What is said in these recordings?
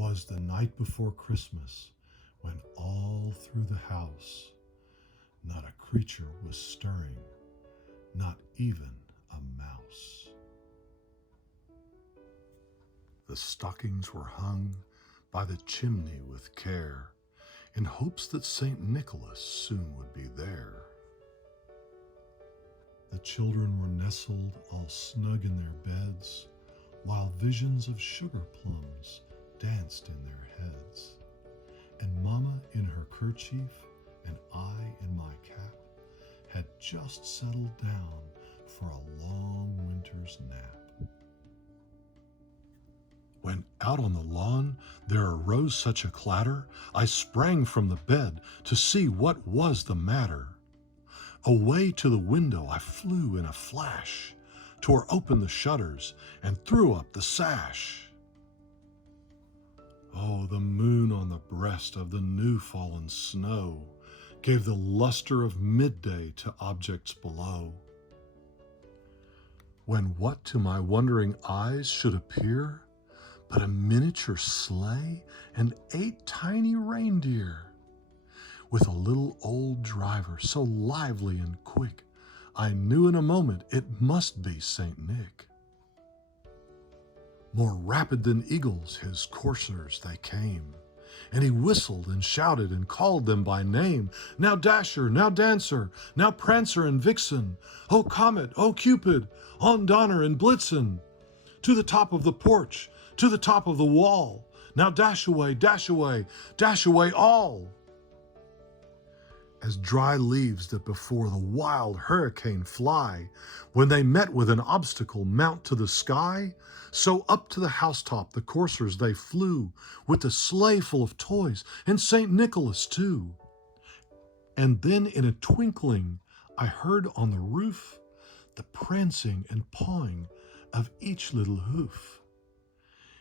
'Twas the night before Christmas, when all through the house not a creature was stirring, not even a mouse. The stockings were hung by the chimney with care, in hopes that St. Nicholas soon would be there. The children were nestled all snug in their beds, while visions of sugar plums danced in their heads. And Mama in her kerchief and I in my cap had just settled down for a long winter's nap. When out on the lawn there arose such a clatter, I sprang from the bed to see what was the matter. Away to the window I flew in a flash, tore open the shutters and threw up the sash. Oh, the moon on the breast of the new fallen snow gave the luster of midday to objects below. When what to my wondering eyes should appear but a miniature sleigh and 8 tiny reindeer, with a little old driver so lively and quick, I knew in a moment it must be St. Nick. More rapid than eagles his coursers they came, and he whistled and shouted and called them by name. Now Dasher, now Dancer, now Prancer and Vixen, oh Comet, oh Cupid, on Donner and Blitzen, to the top of the porch, to the top of the wall, now dash away, dash away, dash away all. As dry leaves that before the wild hurricane fly, when they met with an obstacle mount to the sky, so up to the housetop the coursers they flew, with the sleigh full of toys, and St. Nicholas too. And then in a twinkling I heard on the roof the prancing and pawing of each little hoof.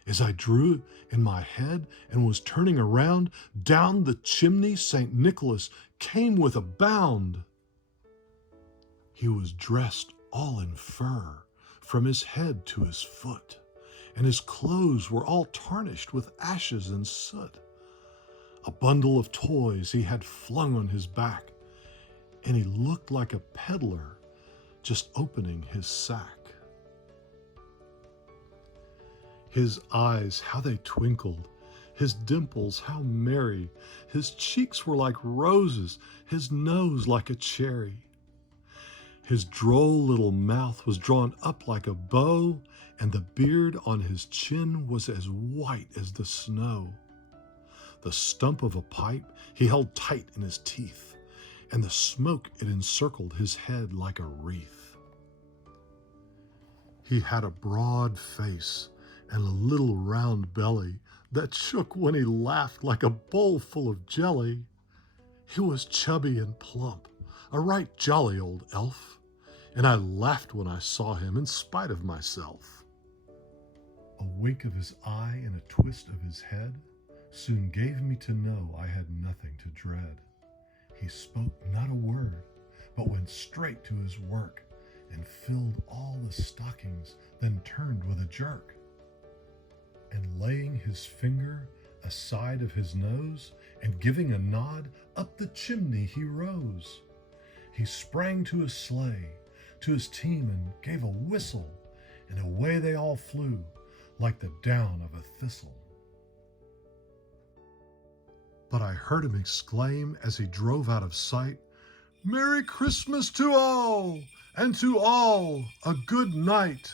As I drew in my head and was turning around, down the chimney St. Nicholas came with a bound. He was dressed all in fur, from his head to his foot, and his clothes were all tarnished with ashes and soot. A bundle of toys he had flung on his back, and he looked like a peddler just opening his sack. His eyes, how they twinkled, his dimples, how merry, his cheeks were like roses, his nose like a cherry. His droll little mouth was drawn up like a bow, and the beard on his chin was as white as the snow. The stump of a pipe he held tight in his teeth, and the smoke it encircled his head like a wreath. He had a broad face and a little round belly that shook when he laughed like a bowl full of jelly. He was chubby and plump, a right jolly old elf, and I laughed when I saw him in spite of myself. A wink of his eye and a twist of his head soon gave me to know I had nothing to dread. He spoke not a word, but went straight to his work and filled all the stockings, then turned with a jerk. And laying his finger aside of his nose, and giving a nod, up the chimney he rose. He sprang to his sleigh, to his team, and gave a whistle, and away they all flew, like the down of a thistle. But I heard him exclaim as he drove out of sight, "Merry Christmas to all, and to all a good night."